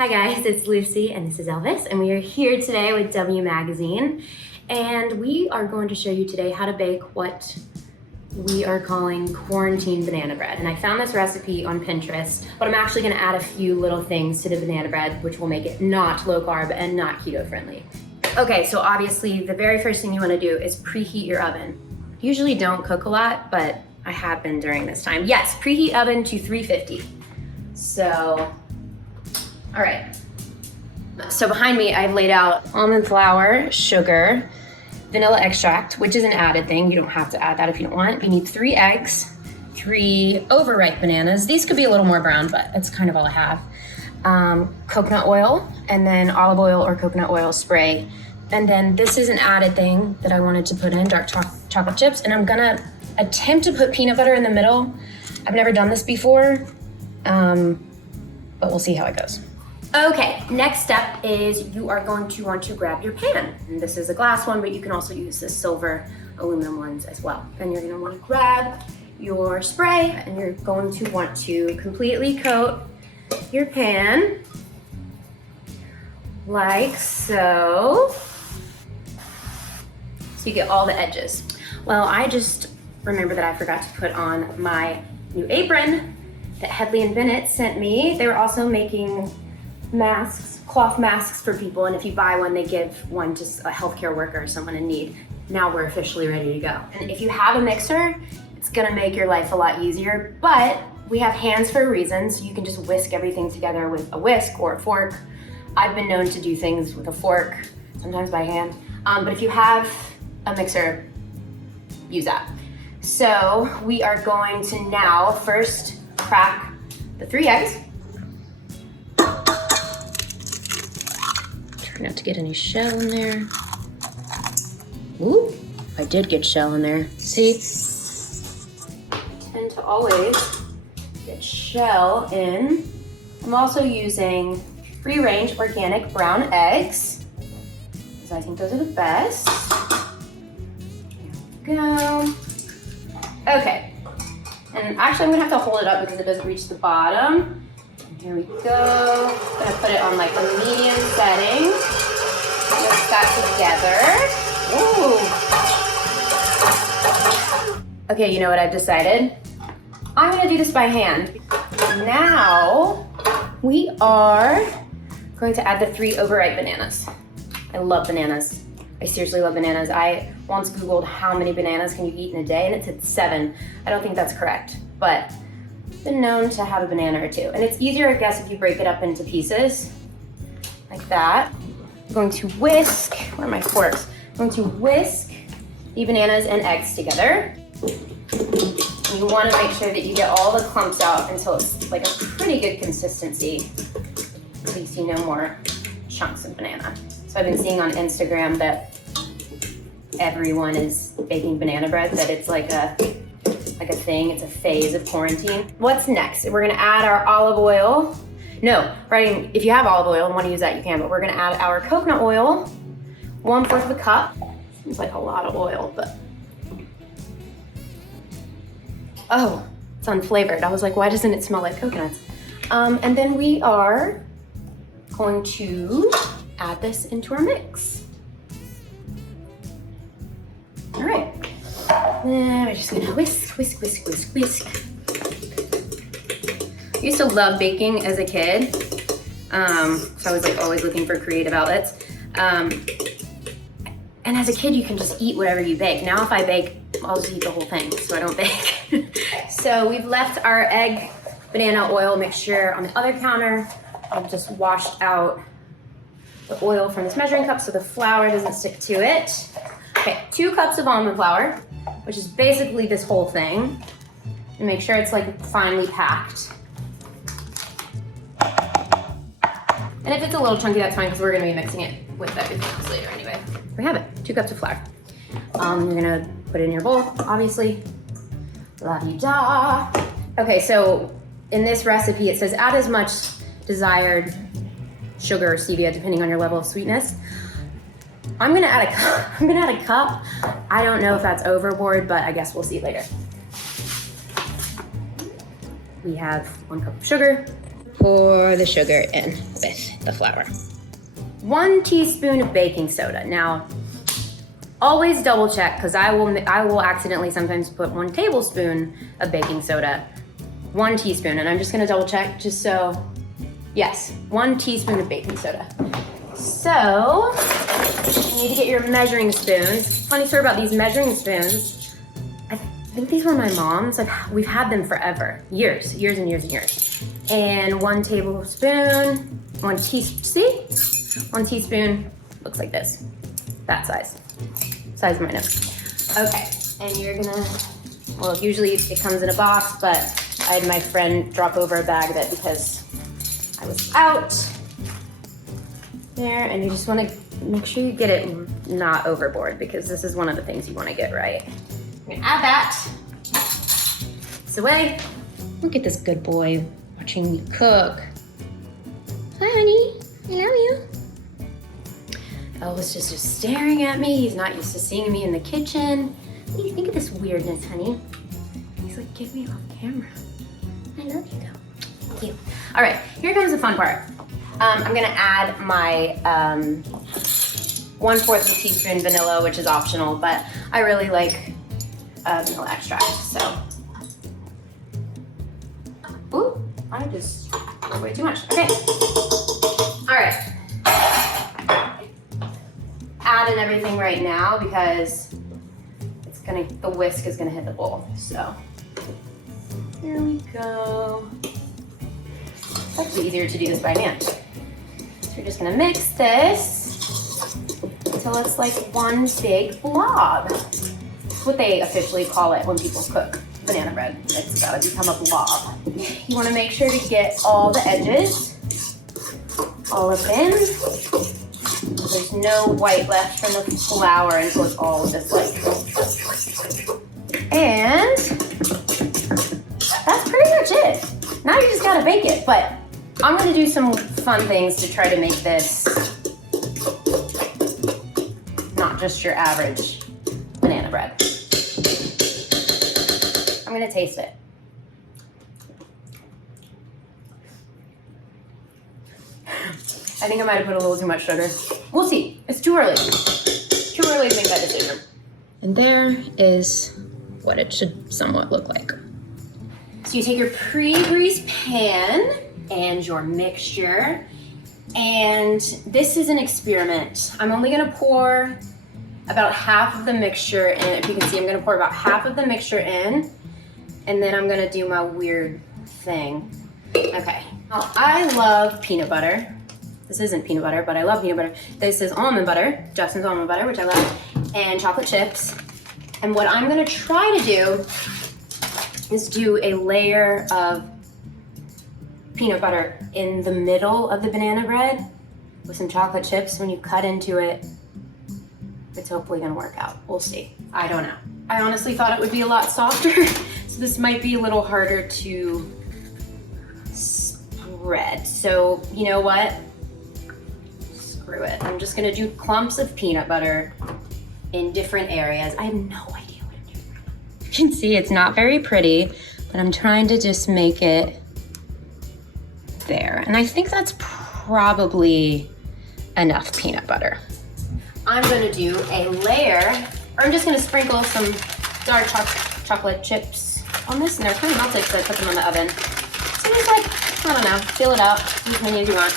Hi guys, it's Lucy and this is Elvis, and we are here today with W Magazine, and we are going to show you today how to bake what we are calling quarantine banana bread. And I found this recipe on Pinterest, but I'm actually going to add a few little things to the banana bread which will make it not low carb and not keto friendly. Okay, so obviously the very first thing you want to do is preheat your oven. Usually don't cook a lot, but I have been during this time. Yes, preheat oven to 350. So all right, so behind me, I've laid out almond flour, sugar, vanilla extract, which is an added thing. You don't have to add that if you don't want. You need 3 eggs, 3 overripe bananas. These could be a little more brown, but that's kind of all I have. Coconut oil, and then olive oil or coconut oil spray. And then this is an added thing that I wanted to put in, dark chocolate chips. And I'm gonna attempt to put peanut butter in the middle. I've never done this before, but we'll see how it goes. Okay, next step is you are going to want to grab your pan. And this is a glass one, but you can also use the silver aluminum ones as well. Then you're gonna want to grab your spray and you're going to want to completely coat your pan like so. So you get all the edges. Well, I just remembered that I forgot to put on my new apron that Hedley and Bennett sent me. They were also making masks, cloth masks for people, and if you buy one, they give one to a healthcare worker or someone in need. Now we're officially ready to go. And if you have a mixer, it's gonna make your life a lot easier, but we have hands for a reason, so you can just whisk everything together with a whisk or a fork. I've been known to do things with a fork, sometimes by hand, but if you have a mixer, use that. So we are going to now first crack the 3 eggs. Try not to get any shell in there. Ooh, I did get shell in there. See, I tend to always get shell in. I'm also using free-range organic brown eggs, because I think those are the best. There we go. Okay, and actually I'm gonna have to hold it up because it doesn't reach the bottom. Here we go. I'm gonna put it on like a medium setting. Mix that together. Ooh. Okay, you know what I've decided? I'm gonna do this by hand. Now, we are going to add the 3 overripe bananas. I love bananas. I seriously love bananas. I once Googled how many bananas can you eat in a day, and it said 7. I don't think that's correct, but been known to have a banana or 2. And it's easier, I guess, if you break it up into pieces, like that. I'm going to whisk, where are my forks? I'm going to whisk the bananas and eggs together. And you wanna make sure that you get all the clumps out until it's like a pretty good consistency, so you see no more chunks of banana. So I've been seeing on Instagram that everyone is baking banana bread, that it's like a thing, it's a phase of quarantine. What's next? We're gonna add our olive oil. No, right, if you have olive oil and wanna use that, you can, but we're gonna add our coconut oil, 1/4 of a cup. Seems like a lot of oil, but. Oh, it's unflavored. I was like, why doesn't it smell like coconuts? And then we are going to add this into our mix. All right. Then we're just gonna whisk, whisk, whisk, whisk, whisk. I used to love baking as a kid. So I was like always looking for creative outlets. And as a kid, you can just eat whatever you bake. Now if I bake, I'll just eat the whole thing, so I don't bake. So we've left our egg banana oil mixture on the other counter. I've just washed out the oil from this measuring cup so the flour doesn't stick to it. Okay, 2 cups of almond flour, which is basically this whole thing. And make sure it's like finely packed. And if it's a little chunky, that's fine, because we're gonna be mixing it with everything else later anyway. We have it, 2 cups of flour. You're gonna put it in your bowl, obviously. La-di-da. Okay, so in this recipe, it says add as much desired sugar or stevia, depending on your level of sweetness. I'm gonna add a cup. I don't know if that's overboard, but I guess we'll see later. We have 1 cup of sugar, pour the sugar in with the flour. 1 teaspoon of baking soda. Now, always double check, because I will accidentally sometimes put 1 tablespoon of baking soda. 1 teaspoon, and I'm just gonna double check just so, yes, 1 teaspoon of baking soda. So, you need to get your measuring spoons. Funny story about these measuring spoons. I think these were my mom's. We've had them forever, years and years. And 1 tablespoon, 1 teaspoon, looks like this, that size of my nose. Okay, and you're gonna, well, usually it comes in a box, but I had my friend drop over a bag of it because I was out there, and you just wanna make sure you get it not overboard, because this is one of the things you wanna get right. I'm gonna add that. It's away. Look at this good boy watching me cook. Hi, honey, I love you. Elvis is just staring at me. He's not used to seeing me in the kitchen. What do you think of this weirdness, honey? He's like, get me off camera. I love you though. Thank you. All right, here comes the fun part. I'm gonna add my 1/4 of a teaspoon vanilla, which is optional, but I really like vanilla extract, so. Ooh, I just did way too much. Okay. All right. Add in everything right now because the whisk is gonna hit the bowl. So here we go. It's actually easier to do this by hand. So we're just gonna mix this until it's like one big blob. That's what they officially call it when people cook banana bread. It's gotta become a blob. You wanna make sure to get all the edges all up in. There's no white left from the flour until it's all just like. And that's pretty much it. Now you just gotta bake it, but I'm gonna do some fun things to try to make this not just your average banana bread. I'm gonna taste it. I think I might have put a little too much sugar. We'll see. It's too early. Too early to make that decision. And there is what it should somewhat look like. So you take your pre-greased pan and your mixture, and this is an experiment. I'm only gonna pour about half of the mixture in. If you can see, I'm gonna pour about half of the mixture in, and then I'm gonna do my weird thing. Okay, now I love peanut butter. This isn't peanut butter, but I love peanut butter. This is almond butter, Justin's almond butter, which I love, and chocolate chips. And what I'm gonna try to do is do a layer of peanut butter in the middle of the banana bread with some chocolate chips. When you cut into it, it's hopefully gonna work out. We'll see. I don't know. I honestly thought it would be a lot softer, so this might be a little harder to spread. So you know what? Screw it. I'm just gonna do clumps of peanut butter in different areas. I have no idea what I'm doing right now. You can see it's not very pretty, but I'm trying to just make it there. And I think that's probably enough peanut butter. I'm gonna do a layer, or I'm just gonna sprinkle some dark chocolate chips on this, and they're kind of melted because I put them in the oven. So just like, I don't know, feel it out, use as many as you want.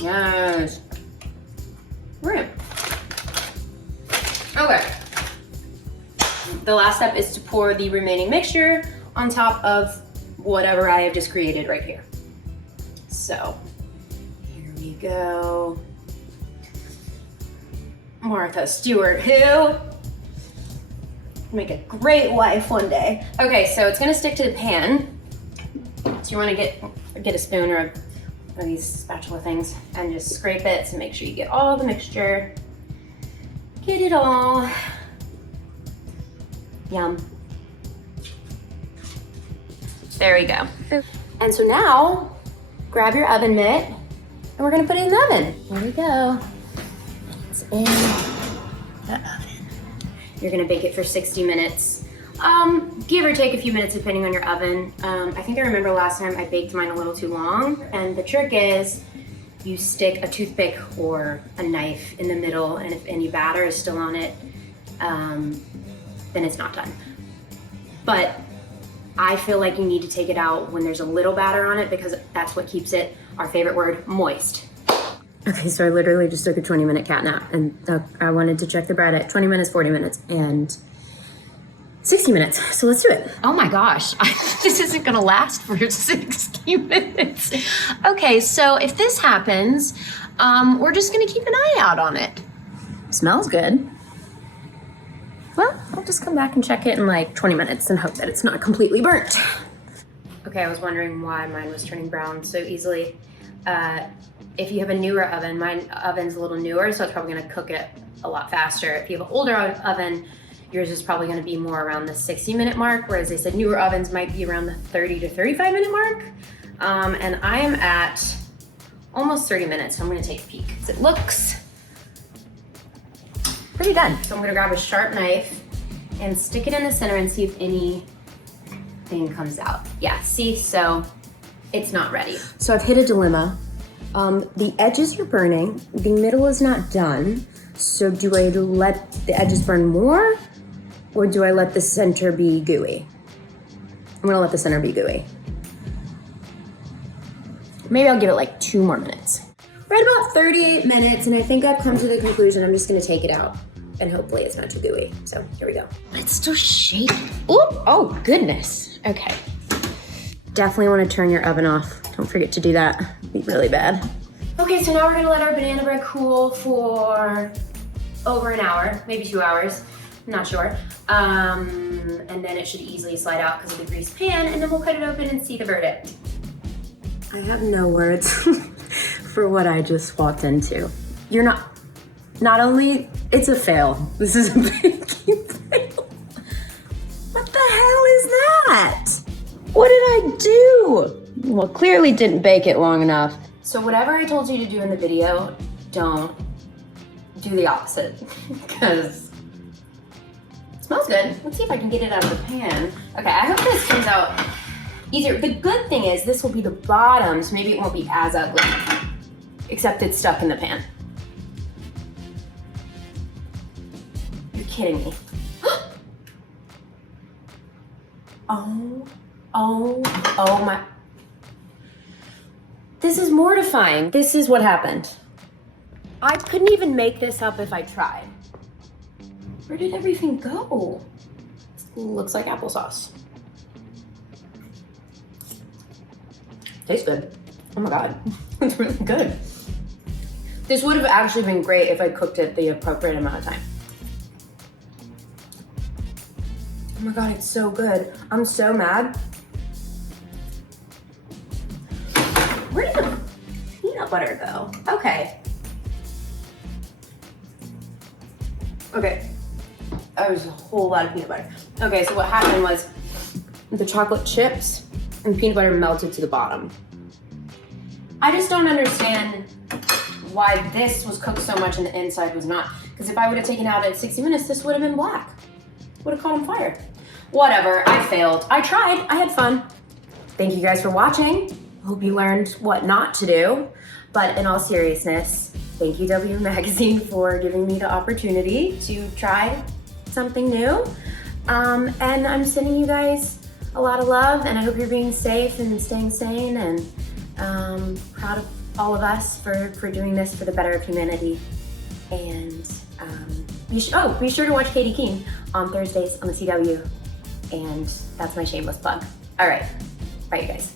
Yes. Right. Okay. The last step is to pour the remaining mixture on top of whatever I have just created right here. So, here we go. Martha Stewart, who? Make a great wife one day. Okay, so it's gonna stick to the pan. So you wanna get a spoon or one of these spatula things and just scrape it to make sure you get all the mixture. Get it all. Yum. There we go. And so now, grab your oven mitt and we're gonna put it in the oven. Here we go. It's in the oven. You're gonna bake it for 60 minutes Give or take a few minutes depending on your oven. I think I remember last time I baked mine a little too long, and the trick is you stick a toothpick or a knife in the middle, and if any batter is still on it, then it's not done. But I feel like you need to take it out when there's a little batter on it because that's what keeps it, our favorite word, moist. Okay, so I literally just took a 20-minute cat nap, and I wanted to check the bread at 20 minutes, 40 minutes, and 60 minutes, so let's do it. Oh my gosh, this isn't gonna last for 60 minutes. Okay, so if this happens, we're just gonna keep an eye out on it. Smells good. Well, I'll just come back and check it in like 20 minutes and hope that it's not completely burnt. Okay, I was wondering why mine was turning brown so easily. If you have a newer oven, my oven's a little newer, so it's probably gonna cook it a lot faster. If you have an older oven, yours is probably gonna be more around the 60-minute mark, whereas they said newer ovens might be around the 30 to 35-minute mark. And I am at almost 30 minutes, so I'm gonna take a peek. So it looks pretty done. So I'm gonna grab a sharp knife and stick it in the center and see if anything comes out. Yeah, see, so it's not ready. So I've hit a dilemma. The edges are burning, the middle is not done. So do I let the edges burn more, or do I let the center be gooey? I'm gonna let the center be gooey. Maybe I'll give it like 2 more minutes. We're at about 38 minutes, and I think I've come to the conclusion I'm just gonna take it out, and hopefully it's not too gooey. So here we go. But it's still shaking. Ooh, oh goodness. Okay. Definitely wanna turn your oven off. Don't forget to do that. It'd be really bad. Okay, so now we're gonna let our banana bread cool for over an hour, maybe 2 hours, I'm not sure. And then it should easily slide out because of the greased pan, and then we'll cut it open and see the verdict. I have no words for what I just walked into. Not only, it's a fail. This is a baking fail. What the hell is that? What did I do? Well, clearly didn't bake it long enough. So whatever I told you to do in the video, don't do the opposite, because it smells good. Let's see if I can get it out of the pan. Okay, I hope this comes out easier. The good thing is this will be the bottom, so maybe it won't be as ugly, except it's stuck in the pan. You're kidding me. Oh my. This is mortifying. This is what happened. I couldn't even make this up if I tried. Where did everything go? Looks like applesauce. Tastes good. Oh my God, it's really good. This would have actually been great if I cooked it the appropriate amount of time. Oh my God, it's so good. I'm so mad. Where did the peanut butter go? Okay. Okay, that was a whole lot of peanut butter. Okay, so what happened was the chocolate chips and peanut butter melted to the bottom. I just don't understand why this was cooked so much and the inside was not. Because if I would have taken it out at 60 minutes, this would have been black. Would have caught on fire. Whatever, I failed. I tried, I had fun. Thank you guys for watching. Hope you learned what not to do. But in all seriousness, thank you W Magazine for giving me the opportunity to try something new. And I'm sending you guys a lot of love, and I hope you're being safe and staying sane, and proud of all of us for doing this for the better of humanity. And be sure to watch Katy Keene on Thursdays on the CW, and that's my shameless plug. All right, bye you guys.